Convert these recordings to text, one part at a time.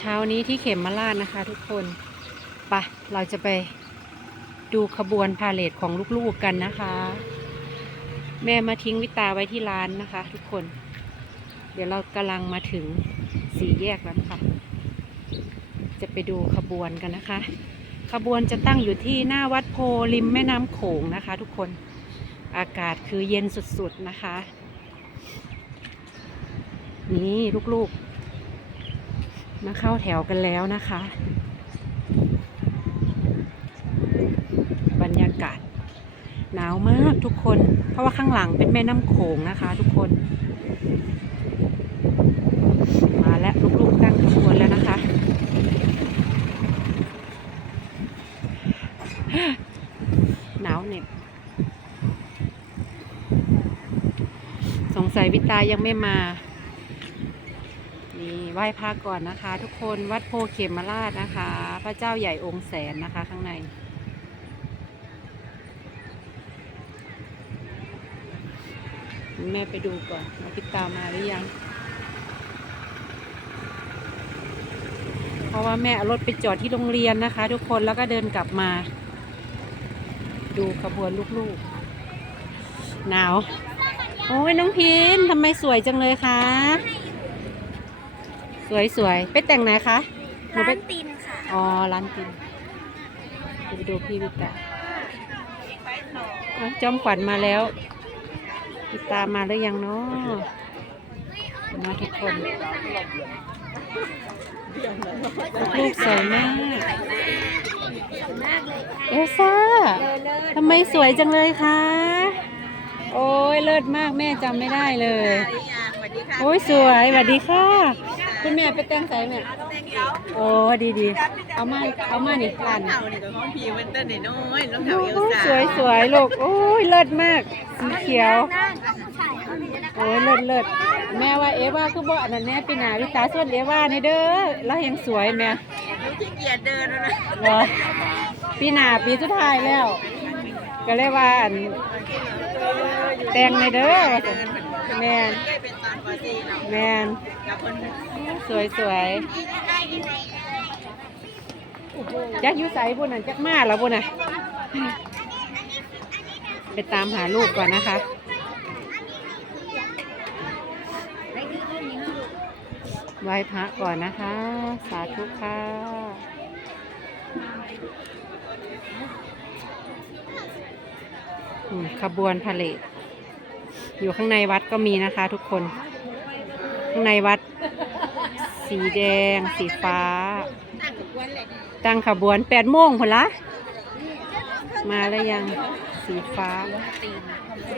เช้านี้ที่เข็มมาลาดนะคะทุกคนปะเราจะไปดูขบวนพาเลทของลูกๆกันนะคะ แม่มาทิ้งวิตาไว้ที่ร้านนะคะ ทุกคน เดี๋ยวเรากำลังมาถึงสี่แยกแล้วนะคะจะไปดูขบวนกันนะคะ ขบวนจะตั้งอยู่ที่หน้าวัดโพริมแม่น้ำโขงนะคะ ทุกคนอากาศคือเย็นสุดๆนะคะ นี่ลูกๆ มาเข้าแถวกันแล้วนะคะ บรรยากาศ หนาวมากทุกคน เพราะว่าข้างหลังเป็นแม่น้ำโขงนะคะ ทุกคน มาแล้วลูกๆตั้งขบวนแล้วนะคะ หนาวเหน็บสงสัยวิตายังไม่มา ไหว้พระก่อนนะคะ ทุกคนวัดโพเขมราชนะคะ พระเจ้าใหญ่องค์แสนนะคะข้างในแม่ไปดูก่อนว่าพิตามาหรือยัง เพราะว่าแม่เอารถไปจอดที่โรงเรียนนะคะ ทุกคนแล้วก็เดินกลับมา ดูขบวนลูกๆ หนาว โอ้ยน้องพินทำไมสวยจังเลยคะ สวยสวยๆไปแต่งไหนคะหนูร้าไปนตินค่ะอ๋อร้านตินไปดูพี่วิตาอะจอมขวัญมาแล้ววิตามาหรือยังเนาะมาทุกคน ลูกสวยมากมากเลยค่ะเอลซ่าทำไมสวยจังเลยคะ โอ้ยเลิศมากแม่จำไม่ได้เลยโอ้ยสวยสวัสดีค่ะ คุณแม่ไปแต่งใส่แม่โอ้ดีดีๆเอามาเอามานี่ร้านเท่านี่ก็ของพี่มันเต้นน้อยๆน้องเท่าโอ้เอลยซ่าสวยสวยลูกโอ้ยเลิศมากสีเขียวนั่งใช่เอาดีนะคะโอ้ยเลิศเลิศแม่ว่าเอว่าคือบ่อันนั้นแน่ปีหนาวิตาส่วนเอว่านี่เด้อแล้วยังสวยแม่หนูขี้เกียจเดินแล้วนะเหรอปีหนาปีสุดท้ายแล้ว ก็เลยว่าอันแต่งในเด้อแม่นได้เป็นตอนปอซีเนาะแม่นกับคน สวยสวยจักยู่ใสบุญน่ะจักมาแล้วบุญน่ะไปตามหาลูกก่อนนะคะไหว้พระก่อนนะคะ สาธุค่ะขบวนพาเลทอยู่ข้างในวัดก็มีนะคะทุกคน ข้างในวัด สีแดง สีฟ้า ตั้งขบวนแปดโมงพนละ มาแล้วยังสีฟ้า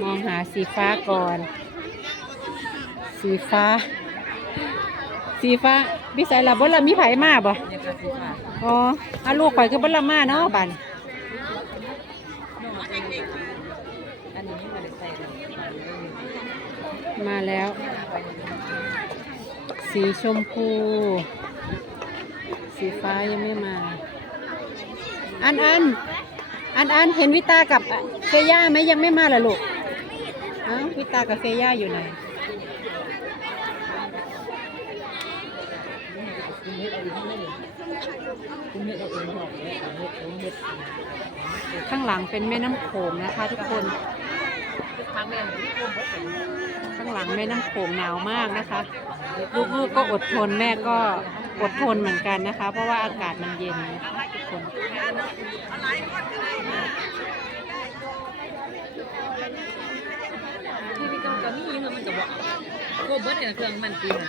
มองหาสีฟ้าก่อน สีฟ้า สีฟ้าวิสัยละบ่ละมีไผมาบ่อ๋ออาลูกข่อยคือบ่ละมาเนาะบัดมาแล้ว สีชมพู สีฟ้ายังไม่มา อันอันอันอันเห็นวิตากับเฟย่าไหมยังไม่มาเหรอลูกอ้าวิตากับเฟย่าอยู่ไหนข้างหลังเป็นแม่น้ำโขงนะคะทุกคน ข้างหลังแม่น้ำโขงหนาวมากนะคะ ลูกๆก็อดทนแม่ก็อดทนเหมือนกันนะคะ เพราะว่าอากาศมันเย็นนะคะทุกคนที่พี่ต้องการนี่คือมันจะบอกโคเบิร์ตเนี่ยเครื่องมันปีน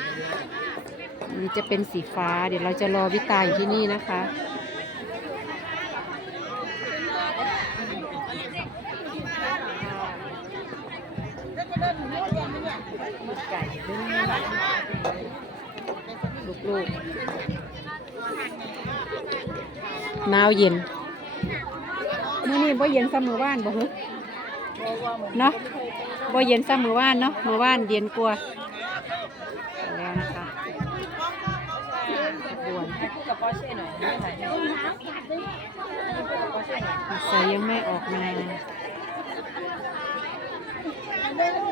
มันจะเป็นสีฟ้า เดี๋ยวเราจะรอวิตาอยู่ที่นี่นะคะ ลูกๆหนาวเย็นมื่อนี้บ่เย็นซ้ำมือว่านบ่ฮึเนาะบ่เย็นซ้ำมือว่านเนาะมือว่านเย็นกลัวแล้วนะคะบวนกับปอร์เช่ยังไม่ออกมา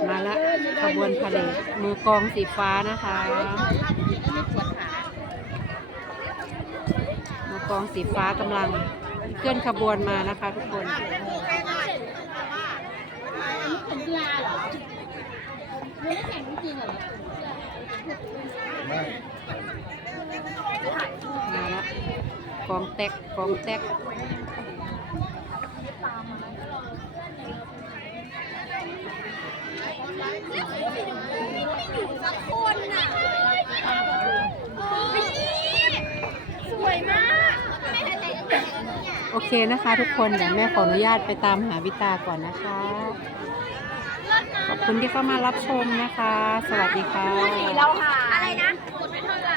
มาละขบวนพาเลทมือกองสีฟ้านะคะมือกองสีฟ้ากำลังเคลื่อนขบวนมานะคะทุกคนเป็นกีฬาเหรอไม่ได้แข่งจริงเหรอมาละกองแตกกองแตก สักคนน่ะสวยมากโอเคนะคะ ทุกคนเดี๋ยวแม่ขออนุญาตไปตามหาวิตาก่อนนะคะ ขอบคุณที่เข้ามารับชมนะคะ สวัสดีค่ะเราหา